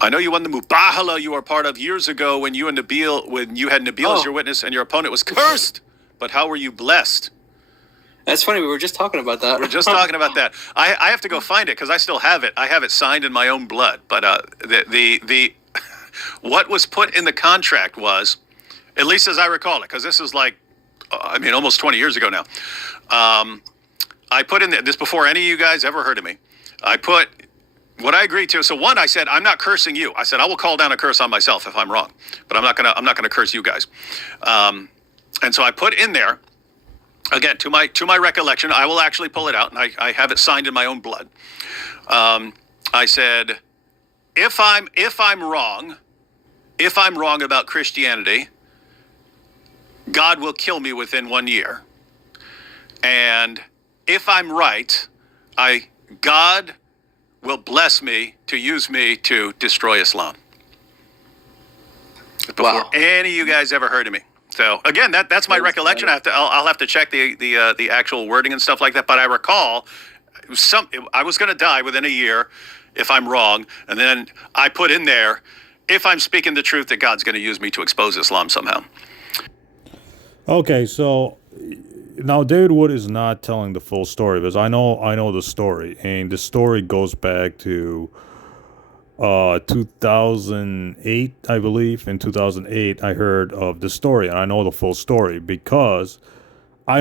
I know you won the Mubahala you were part of years ago when you had Nabeel as your witness and your opponent was cursed. But how were you blessed? That's funny. We were just talking about that. We're just talking about that. I have to go find it because I still have it. I have it signed in my own blood. But the what was put in the contract was, at least as I recall it, because this is like, almost 20 years ago now. I put in this before any of you guys ever heard of me. I put what I agreed to. So one, I said, I'm not cursing you. I said, I will call down a curse on myself if I'm wrong, but I'm not gonna curse you guys. And so I put in there, again, to my recollection, I will actually pull it out, and I have it signed in my own blood. I said, if I'm wrong about Christianity, God will kill me within 1 year. And if I'm right, God will bless me to use me to destroy Islam. Before any of you guys ever heard of me. So again, that's my recollection. I'll have to check the actual wording and stuff like that. But I recall I was going to die within a year if I'm wrong, and then I put in there, if I'm speaking the truth, that God's going to use me to expose Islam somehow. Okay, so now David Wood is not telling the full story because I know the story, and the story goes back to 2008, I believe. In 2008, I heard of the story, and I know the full story because I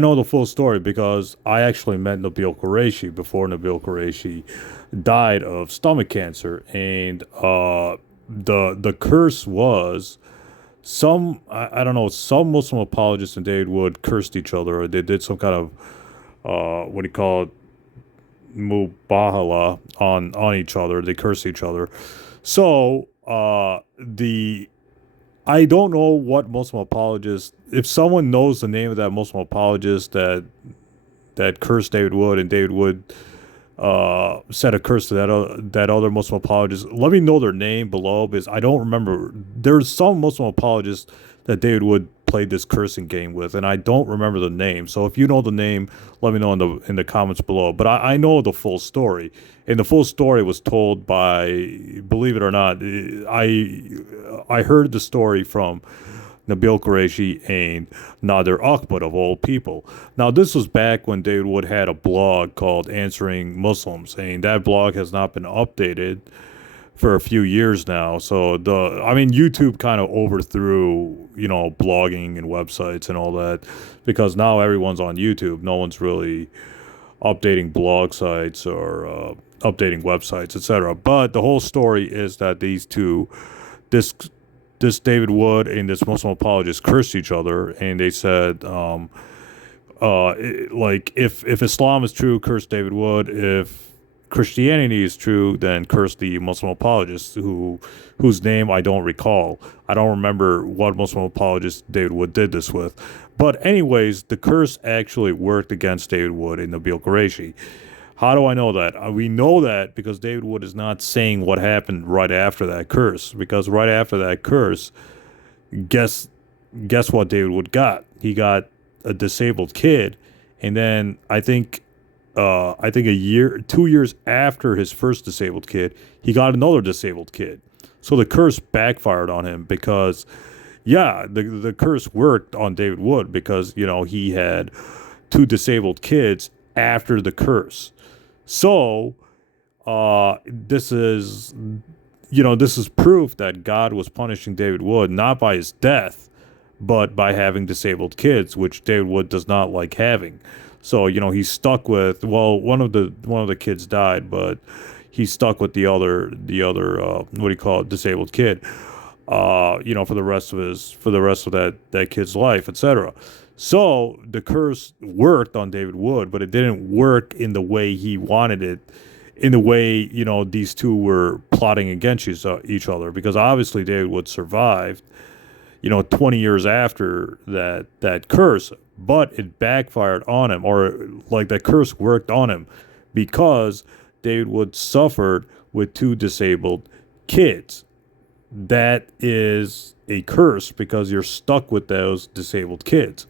actually met Nabeel Qureshi before Nabeel Qureshi died of stomach cancer, and the curse was I don't know, some Muslim apologists and David Wood cursed each other, or they did some kind of what do you call it, mubahala on each other. They cursed each other. So I don't know what Muslim apologist. If someone knows the name of that Muslim apologist that cursed David Wood, and David Wood said a curse to that other Muslim apologist, let me know their name below, because I don't remember. There's some Muslim apologist that David Wood played this cursing game with, and I don't remember the name. So if you know the name, let me know in the comments below. But I know the full story, and the full story was told by, believe it or not, I heard the story from Nabeel Qureshi and Nader Ahmad, of all people. Now, this was back when David Wood had a blog called Answering Muslims, and that blog has not been updated for a few years now. So YouTube kind of overthrew, blogging and websites and all that, because now everyone's on YouTube. No one's really updating blog sites or updating websites, etc. But the whole story is that these two, this David Wood and this Muslim apologist, cursed each other, and they said, if Islam is true, curse David Wood. If Christianity is true, then curse the Muslim apologist, whose name I don't recall. I don't remember what Muslim apologist David Wood did this with. But anyways, the curse actually worked against David Wood and Nabeel Qureshi. How do I know that? We know that because David Wood is not saying what happened right after that curse. Because right after that curse, guess what David Wood got? He got a disabled kid, and then I think 2 years after his first disabled kid, he got another disabled kid. So the curse backfired on him because, the curse worked on David Wood because, he had 2 disabled kids after the curse. So, this is proof that God was punishing David Wood, not by his death, but by having disabled kids, which David Wood does not like having. So, he's stuck with, one of the kids died, but he's stuck with the other disabled kid, for the rest of that kid's life, etc. So the curse worked on David Wood, but it didn't work in the way he wanted it, in the way, these two were plotting against each other, because obviously David Wood survived, 20 years after that curse, but it backfired on him, or like that curse worked on him, because David Wood suffered with 2 disabled kids. That is a curse because you're stuck with those disabled kids.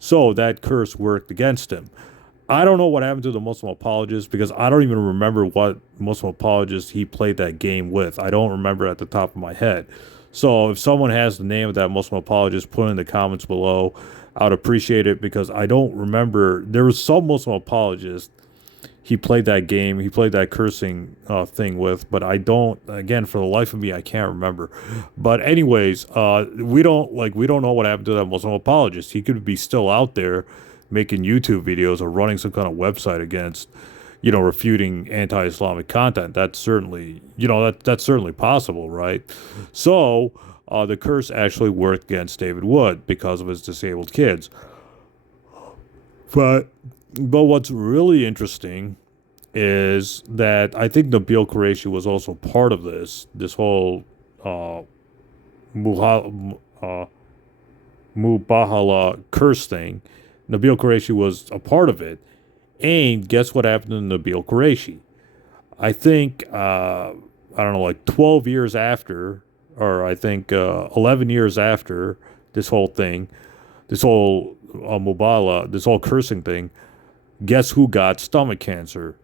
So that curse worked against him. I don't know what happened to the Muslim apologist because I don't even remember what Muslim apologist he played that game with. I don't remember at the top of my head. So if someone has the name of that Muslim apologist, put it in the comments below. I would appreciate it because I don't remember. There was some Muslim apologist he played that game. He played that cursing thing with, but I don't. Again, for the life of me, I can't remember. But anyways, we don't know what happened to that Muslim apologist. He could be still out there making YouTube videos or running some kind of website against, refuting anti-Islamic content. That's certainly, that's certainly possible, right? So the curse actually worked against David Wood because of his disabled kids. But what's really interesting is that I think Nabeel Qureshi was also part of this whole Mubahala curse thing. Nabeel Qureshi was a part of it. And guess what happened to Nabeel Qureshi? I think, I don't know, like 12 years after, or I think 11 years after this whole thing, this whole Mubala, this whole cursing thing, guess who got stomach cancer?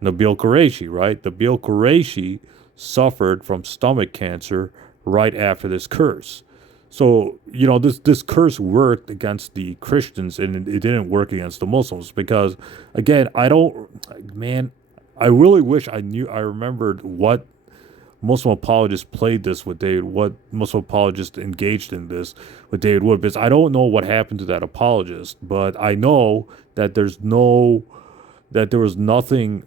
Nabeel Qureshi, right? Nabeel Qureshi suffered from stomach cancer right after this curse. So, this curse worked against the Christians and it didn't work against the Muslims because, again, I really wish I remembered what Muslim apologists played this with David, what Muslim apologists engaged in this with David Wood, because I don't know what happened to that apologist, but I know that there was nothing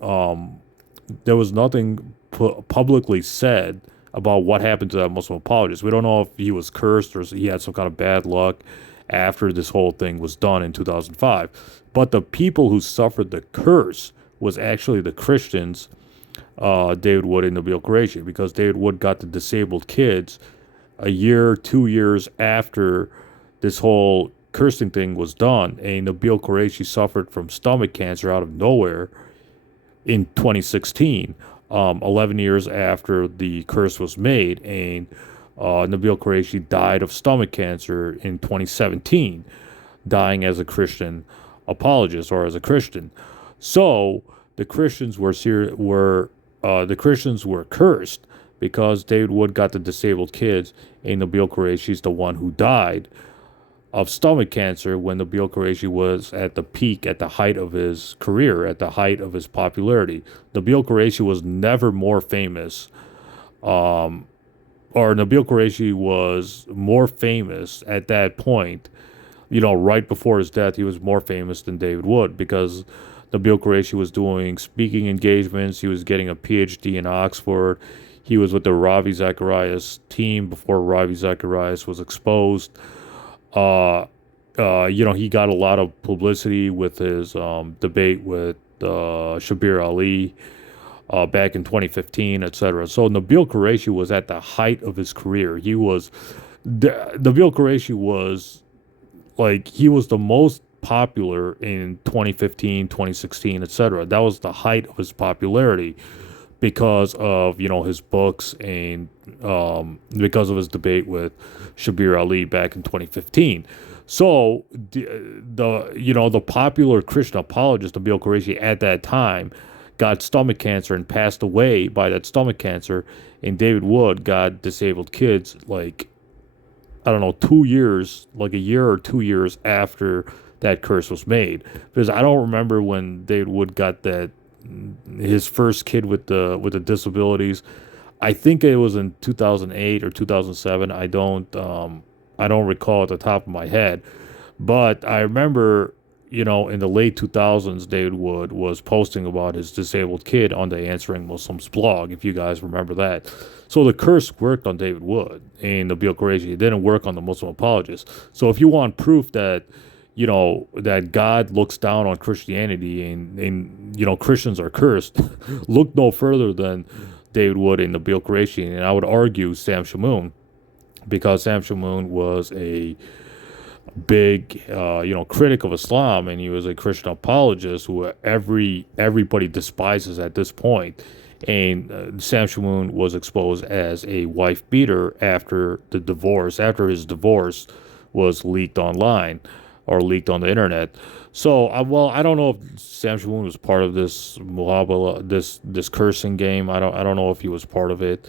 publicly said about what happened to that Muslim apologist. We don't know if he was cursed or he had some kind of bad luck after this whole thing was done in 2005. But the people who suffered the curse was actually the Christians, David Wood and Nabeel Qureshi, because David Wood got the disabled kids a year, 2 years after this whole cursing thing was done. And Nabeel Qureshi suffered from stomach cancer out of nowhere in 2016, 11 years after the curse was made. And Nabeel Qureshi died of stomach cancer in 2017, dying as a Christian apologist or as a Christian. So the Christians were cursed because David Wood got the disabled kids, and Nabeel Qureshi is the one who died of stomach cancer when Nabeel Qureshi was at the peak, at the height of his career, at the height of his popularity. Nabeel Qureshi was never more famous, or Nabeel Qureshi was more famous at that point, right before his death. He was more famous than David Wood because Nabeel Qureshi was doing speaking engagements. He was getting a PhD in Oxford. He was with the Ravi Zacharias team before Ravi Zacharias was exposed. He got a lot of publicity with his debate with Shabir Ali back in 2015, etc. So Nabeel Qureshi was at the height of his career. Nabeel Qureshi was he was the most popular in 2015, 2016, etc. That was the height of his popularity because of his books and because of his debate with Shabir Ali back in 2015. So the popular Christian apologist Nabeel Qureshi at that time got stomach cancer and passed away by that stomach cancer, and David Wood got disabled kids 2 years, a year or 2 years after that curse was made. Because I don't remember when David Wood got his first kid with the disabilities. I think it was in 2008 or 2007. I don't recall at the top of my head, but I remember in the late 2000s, David Wood was posting about his disabled kid on the Answering Muslims blog, if you guys remember that. So the curse worked on David Wood and Nabeel Qureshi. It didn't work on the Muslim apologists. So if you want proof that that God looks down on Christianity and Christians are cursed, look no further than David Wood and Nabeel Qureshi. And I would argue Sam Shamoun, because Sam Shamoun was a big, critic of Islam, and he was a Christian apologist who everybody despises at this point. And Sam Shamoun was exposed as a wife beater after his divorce was leaked online. or leaked on the internet. So, well, I don't know if Sam Shamoon was part of this Muhabala, this cursing game. I don't know if he was part of it.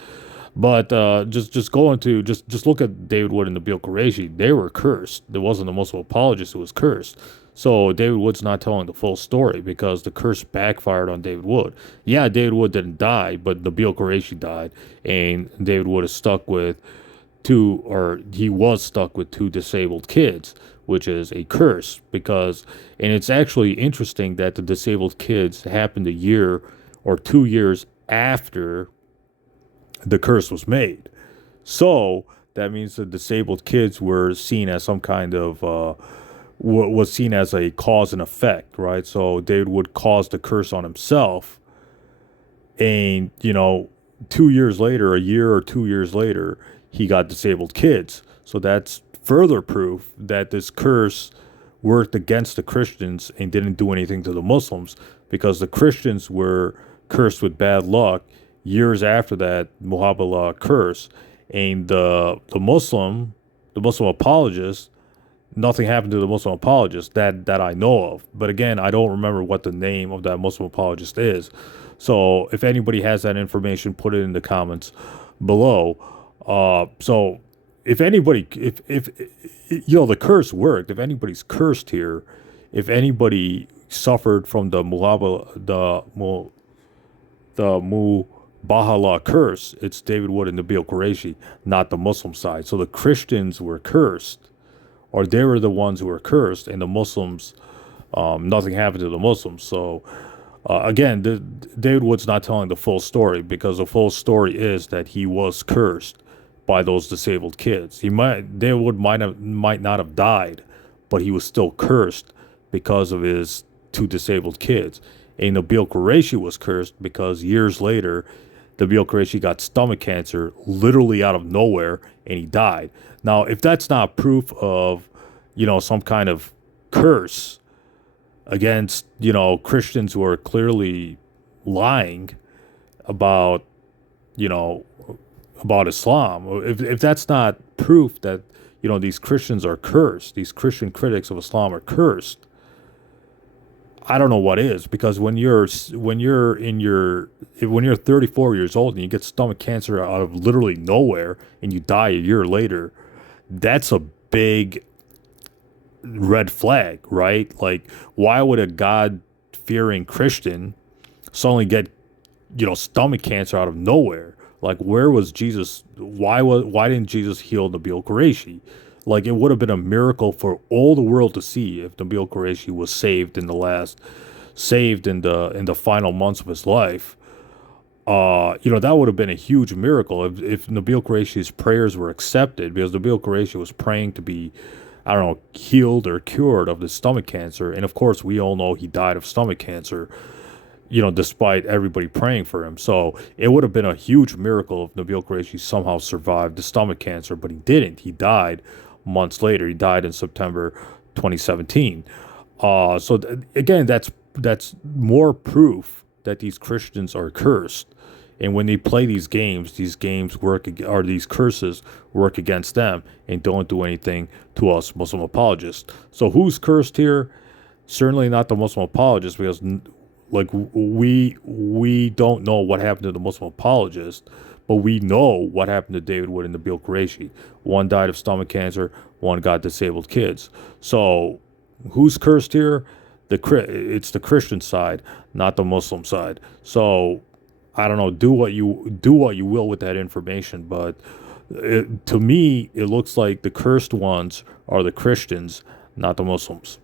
But just go into just look at David Wood and Nabeel Qureshi. They were cursed. There wasn't a Muslim apologist who was cursed. So David Wood's not telling the full story because the curse backfired on David Wood. Yeah, David Wood didn't die, but Nabeel Qureshi died, and David Wood is stuck with he was stuck with two disabled kids, which is a curse because, and it's actually interesting that the disabled kids happened a year or 2 years after the curse was made. So that means the disabled kids were seen as some kind of was seen as a cause and effect, right? So David Wood caused the curse on himself, and 2 years later, a year or 2 years later, he got disabled kids. So that's further proof that this curse worked against the Christians and didn't do anything to the Muslims, because the Christians were cursed with bad luck years after that Muhabala curse, and the Muslim apologist, nothing happened to the Muslim apologist that I know of. But again, I don't remember what the name of that Muslim apologist is. So if anybody has that information, put it in the comments below. So if anybody, if the curse worked, if anybody's cursed here, if anybody suffered from the Mubahala curse, it's David Wood and Nabeel Qureshi, not the Muslim side. So the Christians were cursed, or they were the ones who were cursed, and the Muslims, nothing happened to the Muslims. So again, David Wood's not telling the full story, because the full story is that he was cursed by those disabled kids. David Wood might not have died, but he was still cursed because of his two disabled kids. And Nabeel Qureshi was cursed because years later, Nabeel Qureshi got stomach cancer literally out of nowhere, and he died. Now, if that's not proof of, some kind of curse against, Christians who are clearly lying about, about Islam, if that's not proof that, these Christians are cursed, these Christian critics of Islam are cursed, I don't know what is. Because when you're 34 years old and you get stomach cancer out of literally nowhere and you die a year later, that's a big red flag, right? Like, why would a God-fearing Christian suddenly get, stomach cancer out of nowhere? Like, where was Jesus? Why didn't Jesus heal Nabeel Qureshi? Like, it would have been a miracle for all the world to see if Nabeel Qureshi was saved in the final months of his life. That would have been a huge miracle if Nabeel Qureshi's prayers were accepted, because Nabeel Qureshi was praying to be, I don't know, healed or cured of the stomach cancer. And of course, we all know he died of stomach cancer, despite everybody praying for him. So it would have been a huge miracle if Nabeel Qureshi somehow survived the stomach cancer, but he didn't. He died months later. He died in September 2017. Again, that's more proof that these Christians are cursed. And when they play these games these curses work against them and don't do anything to us Muslim apologists. So who's cursed here? Certainly not the Muslim apologists, because we don't know what happened to the Muslim apologist, but we know what happened to David Wood and Nabeel Qureshi. One died of stomach cancer, one got disabled kids. So who's cursed here? It's the Christian side, not the Muslim side. So I don't know. Do what you will with that information, but to me, it looks like the cursed ones are the Christians, not the Muslims.